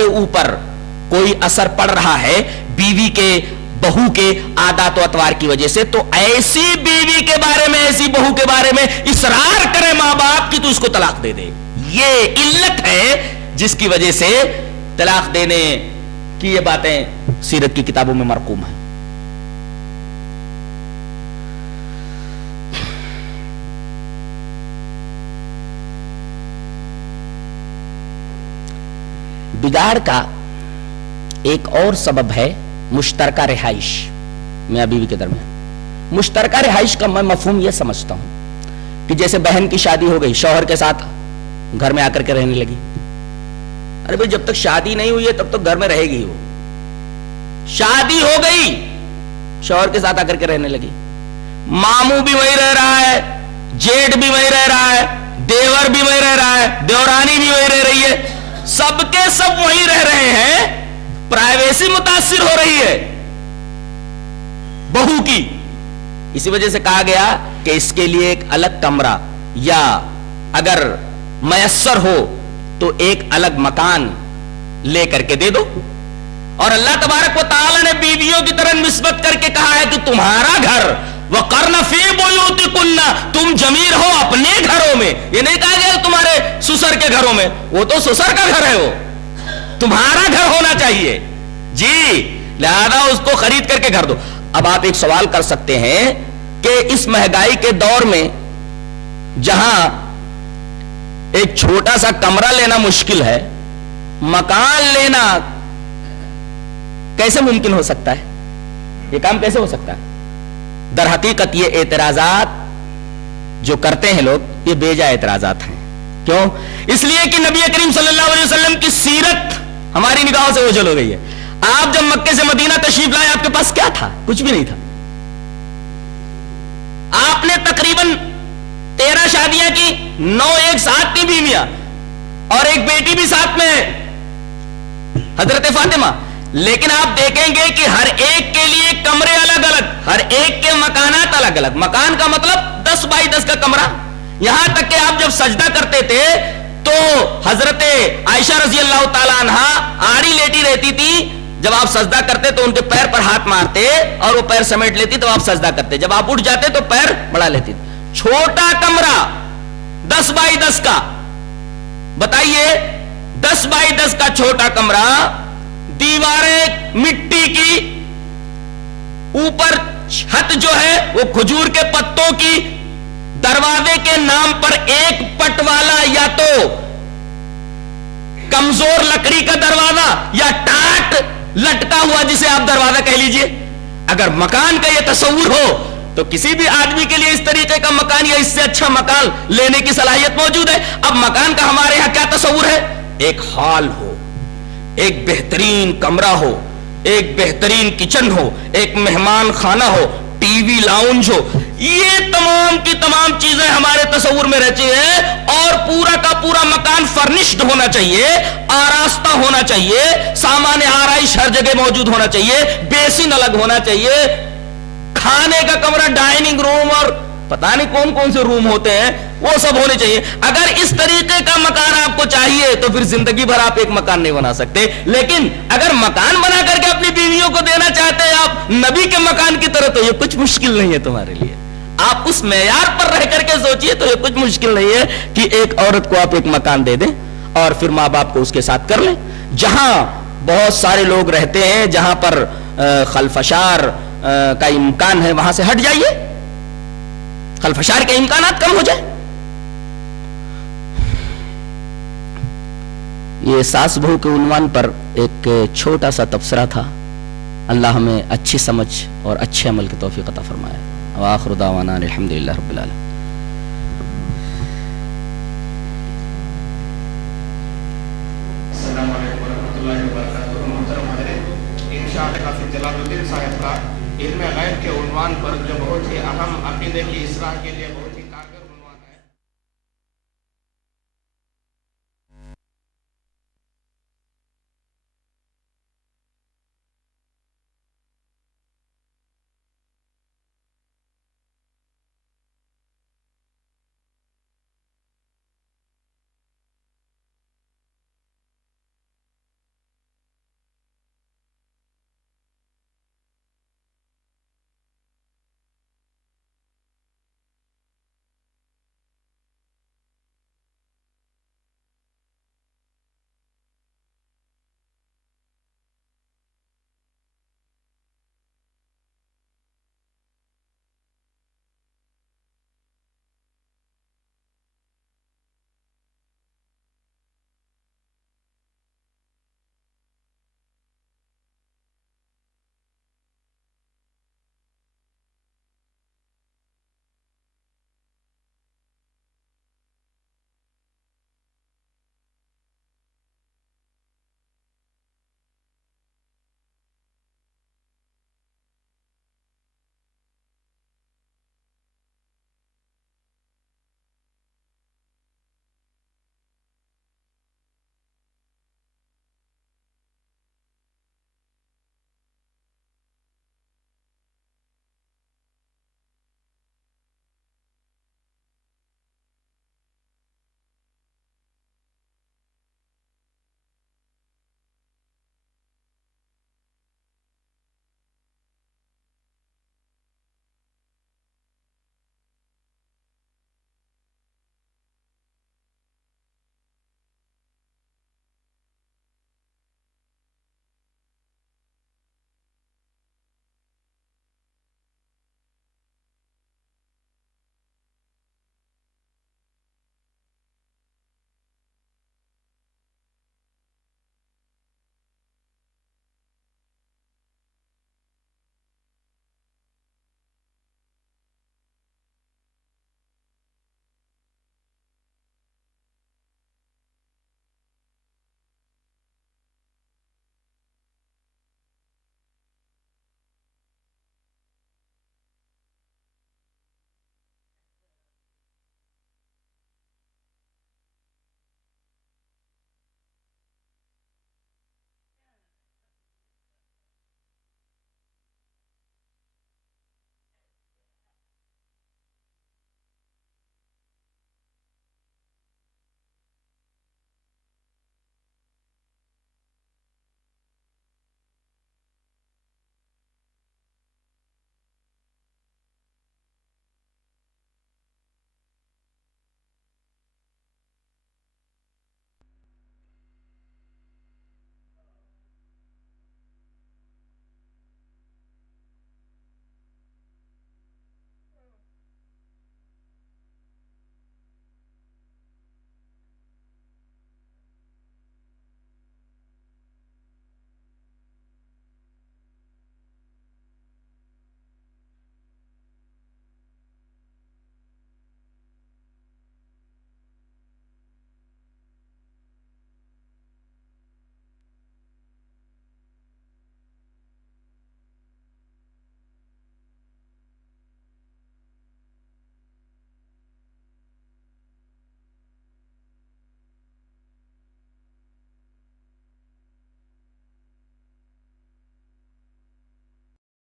کے اوپر کوئی اثر پڑ رہا ہے بیوی کے بہو کے عادات و اطوار کی وجہ سے، تو ایسی بیوی کے بارے میں، ایسی بہو کے بارے میں اصرار کرے ماں باپ کی تو اس کو طلاق دے دے. یہ علت ہے جس کی وجہ سے طلاق دینے کی یہ باتیں سیرت کی کتابوں میں مرقوم ہیں. بگاڑ کا ایک اور سبب ہے مشترکہ رہائش میاں بیوی کے درمیان. مشترکہ رہائش کا میں مفہوم یہ سمجھتا ہوں کہ جیسے بہن کی شادی ہو گئی، شوہر کے ساتھ گھر میں آ کر کے رہنے لگی. ارے بھائی جب تک شادی نہیں ہوئی ہے تب تک گھر میں رہے گی. وہ شادی ہو گئی، شوہر کے ساتھ آ کر کے رہنے لگی. ماموں بھی وہی رہ رہا ہے، جیٹ بھی وہی رہ رہا ہے، دیور بھی وہی رہ رہا ہے، دیورانی بھی وہی رہ رہی ہے، سب کے سب وہی رہ رہے ہیں. پرائیویسی متاثر ہو رہی ہے بہو کی. اسی وجہ سے کہا گیا کہ اس کے لیے ایک الگ کمرہ یا اگر میسر ہو تو ایک الگ مکان لے کر کے دے دو. اور اللہ تبارک و تعالی نے بیویوں کی طرح نسبت کر کے کہا ہے کہ تمہارا گھر وَقَرْنَ فِي بُيُوتِكُنَّ، تم جمیر ہو اپنے گھروں میں. یہ نہیں کہا گیا تمہارے سسر کے گھروں میں، وہ تو سسر کا گھر ہے، وہ تمہارا گھر ہونا چاہیے جی، لہذا اس کو خرید کر کے گھر دو. اب آپ ایک سوال کر سکتے ہیں کہ اس مہنگائی کے دور میں جہاں ایک چھوٹا سا کمرہ لینا مشکل ہے، مکان لینا کیسے ممکن ہو سکتا ہے؟ یہ کام کیسے ہو سکتا ہے؟ در حقیقت یہ اعتراضات جو کرتے ہیں لوگ، یہ بے جا اعتراضات ہیں. کیوں؟ اس لیے کہ نبی کریم صلی اللہ علیہ وسلم کی سیرت ہماری نگاہوں سے اوجھل ہو گئی ہے. آپ جب مکے سے مدینہ تشریف لائے آپ کے پاس کیا تھا؟ کچھ بھی نہیں تھا. آپ نے تقریباً 13 شادیاں کی، 9 ایک ساتھ کی بیویاں اور ایک بیٹی بھی ساتھ میں ہے، حضرت فاطمہ. لیکن آپ دیکھیں گے کہ ہر ایک کے لیے کمرے الگ الگ، ہر ایک کے مکانات الگ الگ. مکان کا مطلب 10 بائی 10 کا کمرہ. یہاں تک کہ آپ جب سجدہ کرتے تھے تو حضرت عائشہ رضی اللہ تعالی عنہ آڑی لیٹی رہتی تھی. جب آپ سجدہ کرتے تو ان کے پیر پر ہاتھ مارتے اور وہ پیر سمیٹ لیتی تو آپ سجدہ کرتے. جب آپ اٹھ جاتے تو پیر بڑھا لیتی. چھوٹا کمرہ 10 بائی 10 کا، بتائیے 10 بائی 10 کا چھوٹا کمرہ، دیواریں مٹی کی، اوپر چھت جو ہے وہ کھجور کے پتوں کی، دروازے کے نام پر ایک پٹ والا یا تو کمزور لکڑی کا دروازہ یا ٹاٹ لٹکا ہوا جسے آپ دروازہ کہہ لیجئے. اگر مکان کا یہ تصور ہو تو کسی بھی آدمی کے لیے اس طریقے کا مکان یا اس سے اچھا مکان لینے کی صلاحیت موجود ہے. اب مکان کا ہمارے یہاں کیا تصور ہے؟ ایک ہال ہو، ایک بہترین کمرہ ہو، ایک بہترین کچن ہو، ایک مہمان خانہ ہو، ٹی وی لاؤنج ہو. یہ تمام کی تمام چیزیں ہمارے تصور میں رہتی ہیں. اور پورا کا پورا مکان فرنشڈ ہونا چاہیے، آراستہ ہونا چاہیے، سامان آرائش ہر جگہ موجود ہونا چاہیے، بیسن الگ ہونا چاہیے، کھانے کا کمرہ، ڈائننگ روم اور پتہ نہیں کون کون سے روم ہوتے ہیں وہ سب ہونے چاہیے. اگر اس طریقے کا مکان آپ کو چاہیے تو پھر زندگی بھر آپ ایک مکان نہیں بنا سکتے. لیکن اگر مکان بنا کر کے اپنی بیویوں کو دینا چاہتے ہیں آپ نبی کے مکان کی طرح تو یہ کچھ مشکل نہیں ہے تمہارے لیے. آپ اس معیار پر رہ کر کے سوچئے تو یہ کچھ مشکل نہیں ہے کہ ایک عورت کو آپ ایک مکان دے دیں اور پھر ماں باپ کو اس کے ساتھ کر لیں. جہاں بہت سارے لوگ رہتے ہیں، جہاں پر خلفشار کا امکان ہے، وہاں سے ہٹ جائیے، خلفشار کے امکانات کم ہو جائے. یہ ساس بہو کے عنوان پر ایک چھوٹا سا تبصرہ تھا. اللہ ہمیں اچھی سمجھ اور اچھے عمل کی توفیق عطا فرمائے. وآخر دعوانا الحمدللہ رب العالمین. السلام علیکم ورحمۃ اللہ وبرکاتہ. محترم حضرت، انشاءاللہ حافظ جلال الدین صاحب کا علم غیب کے عنوان پر جو بہت ہی اہم عقیدے کی اصلاح کے لیے